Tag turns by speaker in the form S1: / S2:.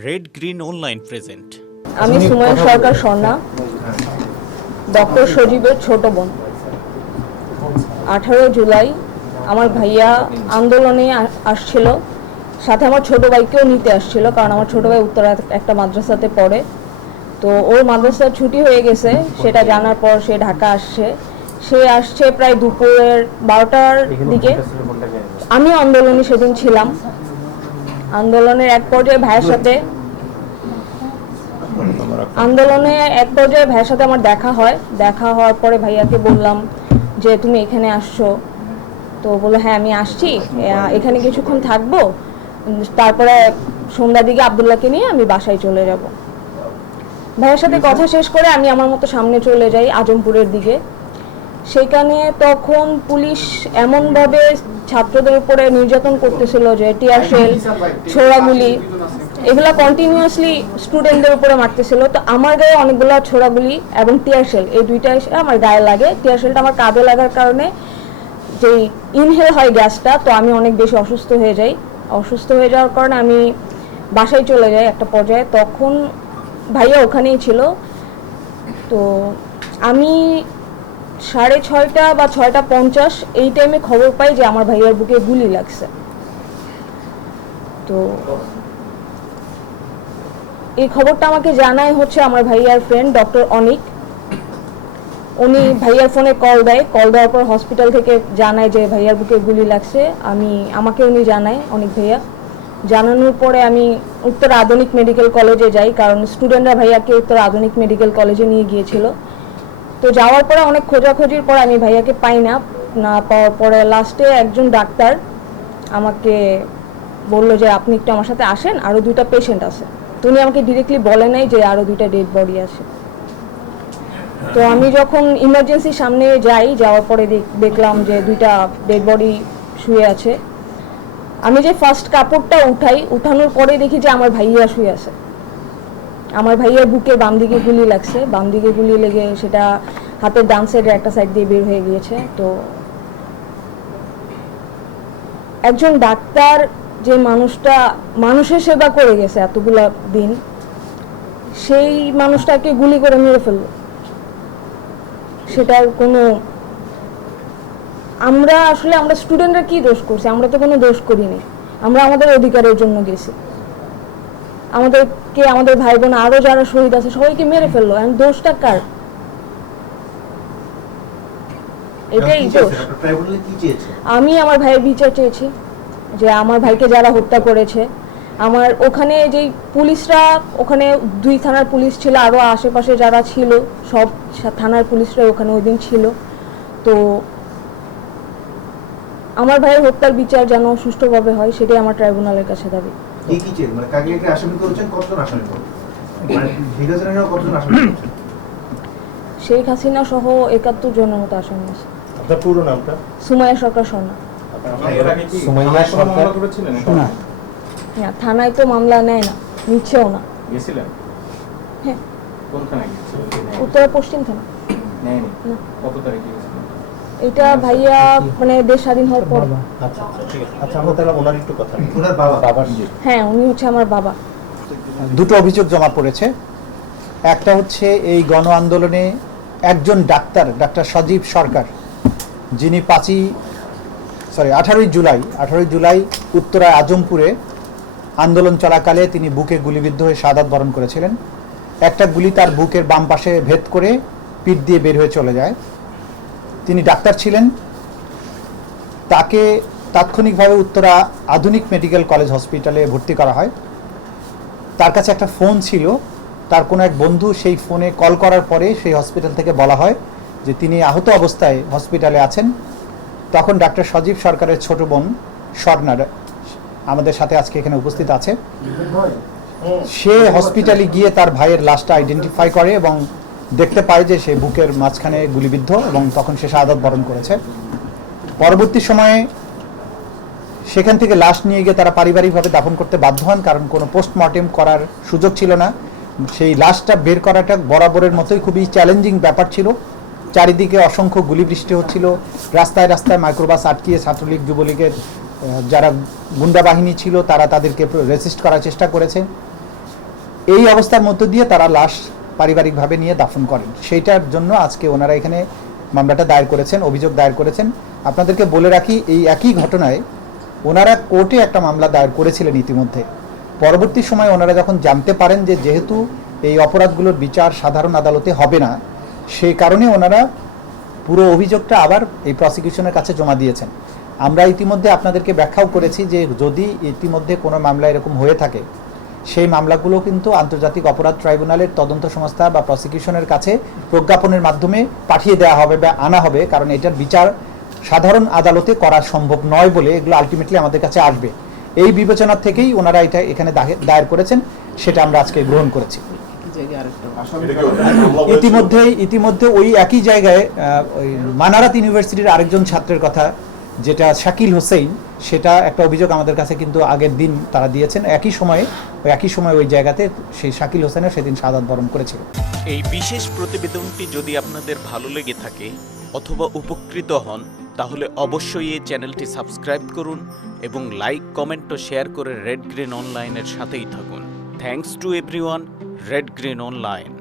S1: Red green online present
S2: আমি সুমন সরকার Swarna doctor সজীবের ছোট বোন। আঠারো জুলাই আমার ভাইয়া আন্দোলনে আসছিল, সাথে আমার ছোট ভাইকেও নিতে আসছিল, কারণ আমার ছোট ভাই উত্তরা একটা মাদ্রাসাতে পড়ে। তো ওর মাদ্রাসা ছুটি হয়ে গেছে, সেটা জানার পর সে ঢাকা আসছে। সে আসছে প্রায় দুপুরের বারোটার দিকে। আমি আন্দোলনে সেদিন ছিলাম। আন্দোলনের এক পর্যায়ে ভাইয়ের সাথে আন্দোলনে এক পর্যায়ে ভাইয়ের সাথে আমার দেখা হয়। দেখা হওয়ার পরে ভাইয়াকে বললাম যে, তুমি এখানে আসছো। তো বলল হ্যাঁ আমি আসছি। এখানে কিছুক্ষণ থাকব। তারপরে সন্ধ্যার দিকে আবদুল্লাহকে নিয়ে আমি বাসায় চলে যাব। ভাইয়ের সাথে কথা শেষ করে আমি আমার মতো সামনে চলে যাই আজমপুরের দিকে। সেখানে তখন পুলিশ এমনভাবে ছাত্রদের উপরে নির্যাতন করতেছিল যে টিয়ার শেল ছোড়াগুলি এগুলা কন্টিনিউয়াসলি স্টুডেন্টদের উপরে মারতেছিল। তো আমার গায়ে অনেকগুলো ছোড়াগুলি এবং টিয়ার শেল, এই দুইটা এসে আমার গায়ে লাগে। টিয়ার শেলটা আমার কাঁধে লাগার কারণে যে ইনহেল হয় গ্যাসটা, তো আমি অনেক বেশি অসুস্থ হয়ে যাই। অসুস্থ হয়ে যাওয়ার কারণে আমি বাসায় চলে যাই একটা পর্যায়ে। তখন ভাইয়া ওখানেই ছিল। তো আমি সাড়ে ছয়টা বা ছয়টা পঞ্চাশ এই টাইমে খবর পাই যে আমার ভাইয়ার বুকে গুলি লাগছে। তো এই খবরটা আমাকে জানায় হচ্ছে আমার ভাইয়ার ফ্রেন্ড ডক্টর অনিক। উনি ভাইয়ার ফোনে কল দেয়। কল দেওয়ার পর হসপিটাল থেকে জানায় যে ভাইয়ার বুকে গুলি লাগছে। আমি, আমাকে উনি জানায়, অনেক ভাইয়া। জানানোর পরে আমি উত্তর আধুনিক মেডিকেল কলেজে যাই, কারণ স্টুডেন্টরা ভাইয়াকে উত্তর আধুনিক মেডিকেল কলেজে নিয়ে গিয়েছিল। তো যাওয়ার পরে অনেক খোঁজাখুঁজির পর আমি ভাইয়াকে পাই না না পাওয়ার পরে লাস্টে একজন ডাক্তার আমাকে বলল যে, আপনি একটু আমার সাথে আসেন আরও দুইটা পেশেন্ট আছে। তো উনি আমাকে ডিরেক্টলি বলে নাই যে আরও দুইটা ডেড বডি আছে। তো আমি যখন ইমার্জেন্সি সামনে যাই, যাওয়ার পরে দেখ- দেখলাম যে দুইটা ডেড বডি শুয়ে আছে। আমি যে ফার্স্ট কাপড়টা উঠাই, উঠানোর পরে দেখি যে, আমার ভাইয়া শুয়ে আছে। আমার ভাইয়ার বুকে বাম দিকে গুলি লাগছে। বাম দিকে গুলি লেগে সেটা হাতের ডান সাইডের একটা সাইড দিয়ে বের হয়ে গিয়েছে। তো একজন ডাক্তার যে মানুষটা মানুষের সেবা করে গেছে এতগুলা দিন, সেই মানুষটাকে গুলি করে মেরে ফেলল। সেটার কোনো আমরা আসলে আমরা স্টুডেন্টরা কি দোষ করছি? আমরা তো কোনো দোষ করিনি। আমরা আমাদের অধিকারের জন্য গেছি। আমাদেরকে আমাদের ভাই বোন আরও যারা শহীদ আছে সবাইকে মেরে ফেলল। এখন দোষটা কার? এটাই দোষ। আমি আমার ভাইয়ের বিচার চেয়েছি যে আমার ভাইকে যারা হত্যা করেছে। আমার ওখানে যেই পুলিশরা ওখানে দুই থানার পুলিশ ছিল আরও আশেপাশে যারা ছিল সব থানার পুলিশরা ওখানে ওই দিন ছিল। তো আমার ভাইয়ের হত্যার বিচার যেন সুষ্ঠুভাবে হয় সেটাই আমার ট্রাইব্যুনালের কাছে দাবি।
S3: কি কি চেয়েছে মানে কাকে কাকে আসামি করেছেন কতজন আসামি করেছেন? মানে শেখ হাসিনা সহ কতজন আসামি করেছেন?
S2: শেখ হাসিনা সহ একাত্তর জনের মতো আসামি আছে।
S4: আপনার পুরো নামটা?
S2: সুমাইয়া সরকার স্বর্ণা
S4: সুমাইয়া সরকার।
S2: না থানায় তো মামলা নেয় না নিচ্ছেও না।
S5: গেছিলেন?
S2: হ্যাঁ।
S5: কোনখানে গেছিলেন?
S2: উত্তরা পশ্চিম থানা।
S5: নেয়নি?
S2: না।
S5: কত তারিখে
S2: এটা ভাইয়া মানে দেশ স্বাধীন হওয়ার পর।
S4: আচ্ছা আচ্ছা ঠিক আছে। আচ্ছা আমরা তাহলে ওনার একটু কথা বলি।
S3: ওনার বাবা।
S4: বাবার
S2: হ্যাঁ উনি হচ্ছে আমার বাবা।
S6: দুটো অভিযোগ জমা পড়েছে। একটা হচ্ছে এই গণ আন্দোলনে একজন ডাক্তার ডাক্তার সজীব সরকার যিনি পাঁচই সরি আঠারোই জুলাই আঠারোই জুলাই উত্তরায় আজমপুরে আন্দোলন চলাকালে তিনি বুকে গুলিবিদ্ধ হয়ে শাহাদাত বরণ করেছিলেন। একটা গুলি তার বুকের বাম পাশে ভেদ করে পিঠ দিয়ে বের হয়ে চলে যায়। তিনি ডাক্তার ছিলেন। তাকে তাৎক্ষণিকভাবে উত্তরা আধুনিক মেডিকেল কলেজ হসপিটালে ভর্তি করা হয়। তার কাছে একটা ফোন ছিল। তার কোনো এক বন্ধু সেই ফোনে কল করার পরে সেই হসপিটাল থেকে বলা হয় যে তিনি আহত অবস্থায় হসপিটালে আছেন। তখন ডাক্তার সজীব সরকারের ছোট বোন স্বর্ণা আমাদের সাথে আজকে এখানে উপস্থিত আছে। সে হসপিটালে গিয়ে তার ভাইয়ের লাশটা আইডেন্টিফাই করে এবং দেখতে পায় যে সে বুকের মাঝখানে গুলিবিদ্ধ এবং তখন সে শাহাদত বরণ করেছে। পরবর্তী সময়ে সেখান থেকে লাশ নিয়ে গিয়ে তারা পারিবারিকভাবে দাফন করতে বাধ্য হন, কারণ কোনো পোস্টমর্টেম করার সুযোগ ছিল না। সেই লাশটা বের করাটা বরাবরের মতোই খুবই চ্যালেঞ্জিং ব্যাপার ছিল। চারিদিকে অসংখ্য গুলি বৃষ্টি হচ্ছিল। রাস্তায় রাস্তায় মাইক্রোবাস আটকিয়ে ছাত্রলীগ, যুবলীগের যারা গুন্ডা বাহিনী ছিল, তারা তাদেরকে রেসিস্ট করার চেষ্টা করেছে। এই অবস্থার মধ্য দিয়ে তারা লাশ পারিবারিকভাবে নিয়ে দাফন করেন। সেইটার জন্য আজকে ওনারা এখানে মামলাটা দায়ের করেছেন, অভিযোগ দায়ের করেছেন। আপনাদেরকে বলে রাখি, এই একই ঘটনায় ওনারা কোর্টে একটা মামলা দায়ের করেছিলেন ইতিমধ্যে। পরবর্তী সময় ওনারা যখন জানতে পারেন যে যেহেতু এই অপরাধগুলোর বিচার সাধারণ আদালতে হবে না সেই কারণে ওনারা পুরো অভিযোগটা আবার এই প্রসিকিউশনের কাছে জমা দিয়েছেন। আমরা ইতিমধ্যে আপনাদেরকে ব্যাখ্যাও করেছি যে যদি ইতিমধ্যে কোনো মামলা এরকম হয়ে থাকে সেই মামলাগুলো কিন্তু আন্তর্জাতিক অপরাধ ট্রাইব্যুনালের তদন্ত সংস্থা বা প্রসিকিউশনের কাছে প্রজ্ঞাপনের মাধ্যমে পাঠিয়ে দেওয়া হবে বা আনা হবে কারণ এটার বিচার সাধারণ আদালতে করা সম্ভব নয় বলে এগুলো আলটিমেটলি আমাদের কাছে আসবে। এই বিবেচনা থেকেই ওনারা এটা এখানে দায়ের করেছেন সেটা আমরা আজকে গ্রহণ করেছি। ইতিমধ্যে ইতিমধ্যে ওই একই জায়গায় আহ, ওই মানারাত ইউনিভার্সিটির আরেকজন ছাত্রের কথা যেটা শাকিল হোসেন সেটা একটা অভিযোগ আমাদের কাছে কিন্তু আগের দিন তারা দিয়েছেন। একই সময়ে ওই একই সময় ওই জায়গাতে সেই শাকিল হোসেনের সেদিন সাদাত বরণ করেছিল।
S1: এই বিশেষ প্রতিবেদনটি যদি আপনাদের ভালো লেগে থাকে অথবা উপকৃত হন, তাহলে অবশ্যই এই চ্যানেলটি সাবস্ক্রাইব করুন এবং লাইক, কমেন্ট ও শেয়ার করে রেড গ্রিন অনলাইনের সাথেই থাকুন। Thanks to everyone red green online